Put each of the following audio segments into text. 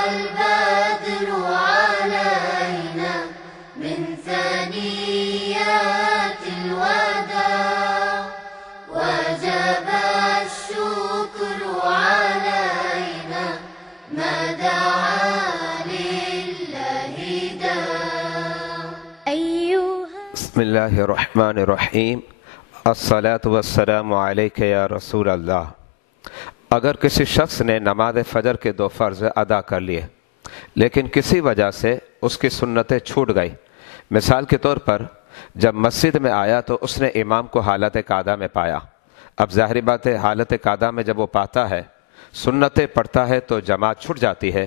البدر علينا من ثنيات الوداع وجب الشكر علينا ما دعا لله داع. بسم الله الرحمن الرحیم. الصلاۃ والسلام علیک یا رسول اللہ. اگر کسی شخص نے نماز فجر کے 2 فرض ادا کر لیے لیکن کسی وجہ سے اس کی سنتیں چھوٹ گئی، مثال کے طور پر جب مسجد میں آیا تو اس نے امام کو حالت قعدہ میں پایا. اب ظاہری بات ہے حالت قعدہ میں جب وہ پاتا ہے سنتیں پڑھتا ہے تو جماعت چھٹ جاتی ہے.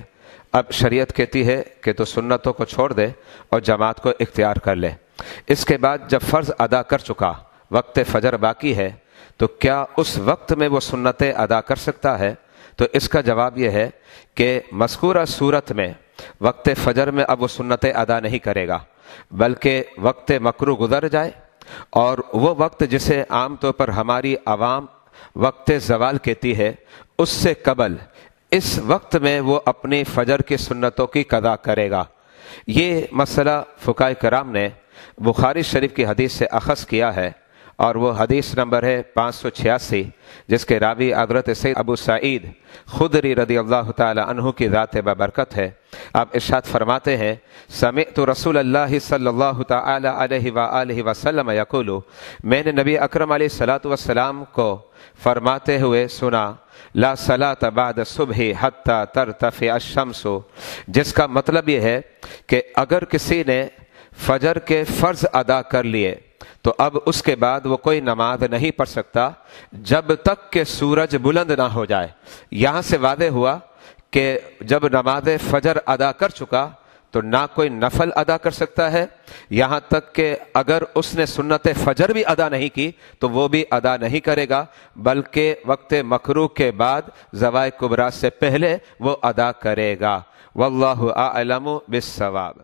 اب شریعت کہتی ہے کہ تو سنتوں کو چھوڑ دے اور جماعت کو اختیار کر لے. اس کے بعد جب فرض ادا کر چکا، وقت فجر باقی ہے، تو کیا اس وقت میں وہ سنتیں ادا کر سکتا ہے؟ تو اس کا جواب یہ ہے کہ مذکورہ صورت میں وقت فجر میں اب وہ سنتیں ادا نہیں کرے گا، بلکہ وقت مکروہ گزر جائے اور وہ وقت جسے عام طور پر ہماری عوام وقت زوال کہتی ہے اس سے قبل اس وقت میں وہ اپنی فجر کی سنتوں کی قضا کرے گا. یہ مسئلہ فقہاء کرام نے بخاری شریف کی حدیث سے اخذ کیا ہے اور وہ حدیث نمبر ہے 586 جس کے راوی حضرت سید ابو سعید خدری رضی اللہ تعالی عنہ کی ذات ببرکت ہے. آپ ارشاد فرماتے ہیں سمعت رسول اللہ صلی اللہ تعالی علیہ وآلہ وسلم یقول، میں نے نبی اکرم علیہ الصلوۃ والسلام کو فرماتے ہوئے سنا لا صلاۃ بعد الصبح حتی ترتفع الشمس، جس کا مطلب یہ ہے کہ اگر کسی نے فجر کے فرض ادا کر لیے تو اب اس کے بعد وہ کوئی نماز نہیں پڑھ سکتا جب تک کہ سورج بلند نہ ہو جائے. یہاں سے واضح ہوا کہ جب نماز فجر ادا کر چکا تو نہ کوئی نفل ادا کر سکتا ہے، یہاں تک کہ اگر اس نے سنت فجر بھی ادا نہیں کی تو وہ بھی ادا نہیں کرے گا، بلکہ وقت مکروہ کے بعد زوال کبریٰ سے پہلے وہ ادا کرے گا. واللہ اعلم بالصواب.